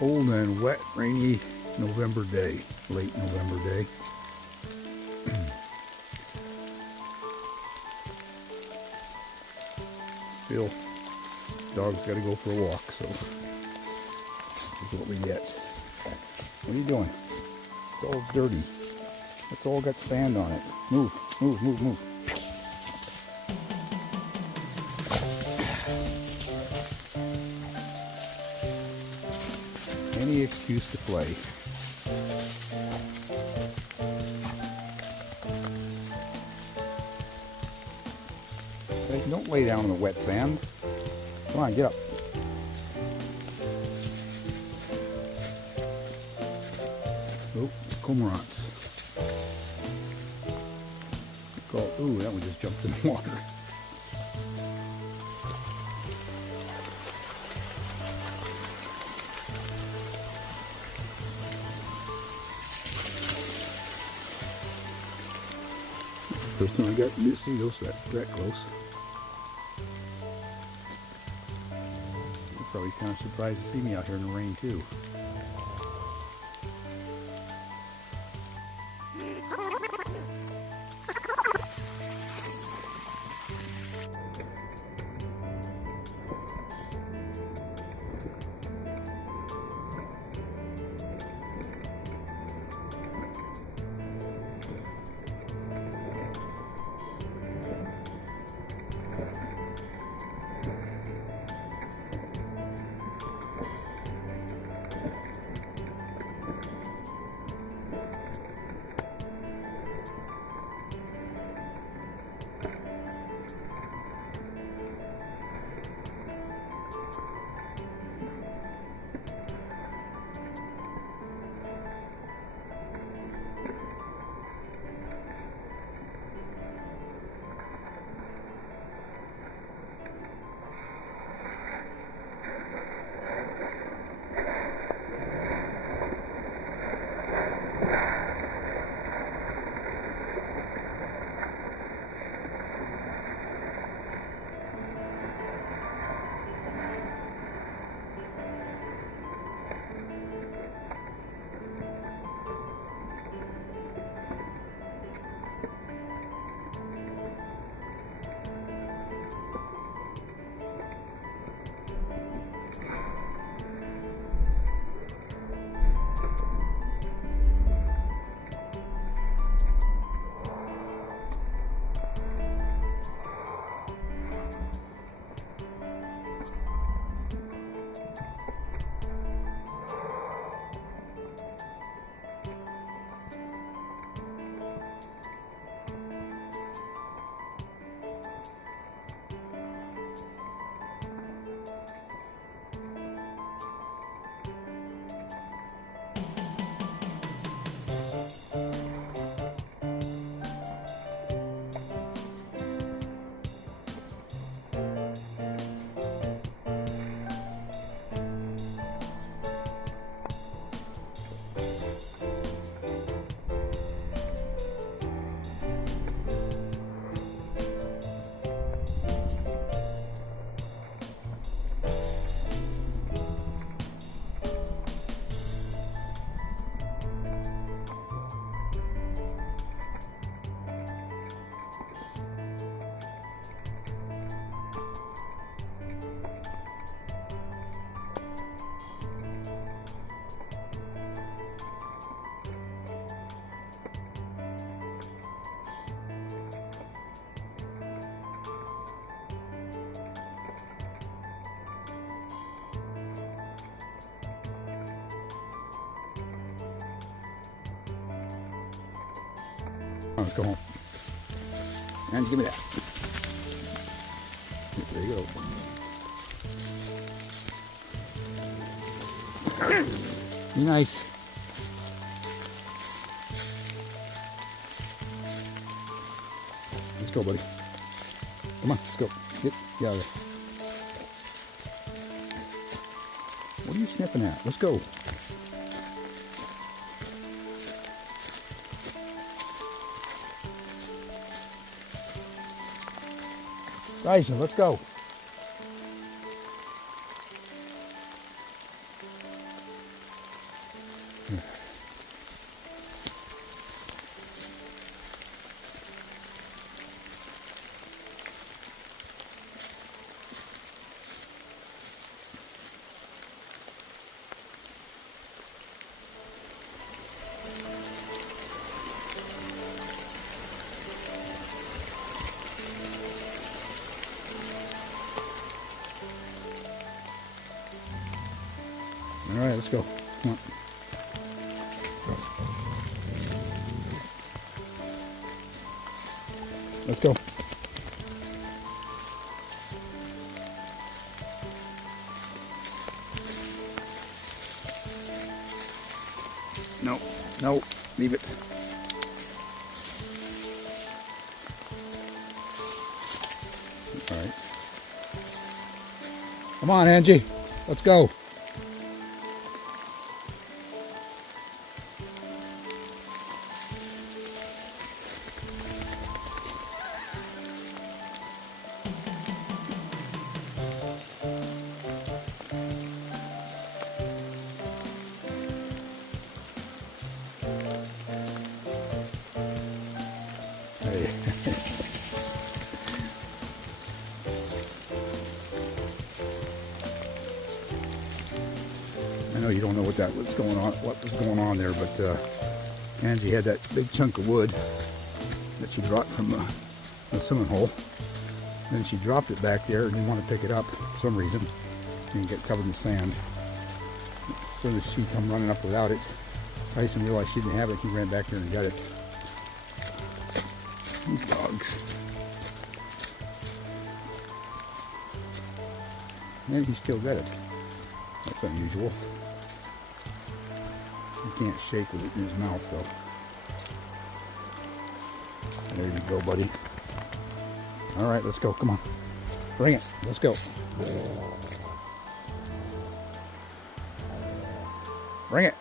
cold and wet, rainy November day, late November day. Still, dog's got to go for a walk, so this is what we get. What are you doing? It's all dirty. It's all got sand on it. Move, move, move, move. Any excuse to play. Hey, don't lay down in the wet sand. Come on, get up. Oh, cormorants. Ooh, that one just jumped in the water. First time I got to see those that close. They're probably kind of surprised to see me out here in the rain too. Let's go home. And give me that. There you go. Be nice. Let's go, buddy. Come on, let's go. Get out of there. What are you sniffing at? Let's go. Dyson, let's go. All right, let's go. Come on. Let's go. No, no, leave it. All right. Come on, Angie. Let's go. Hey. I know you don't know what was going on there, but Angie had that big chunk of wood that she dropped from the swimming hole. Then she dropped it back there and didn't want to pick it up for some reason. And get covered in sand. As soon as she come running up without it, Tyson realized she didn't have it. He ran back there and got it. These dogs. And he still got it. That's unusual. He can't shake with it in his mouth though. There you go, buddy. All right, let's go. Come on. Bring it. Let's go. Bring it.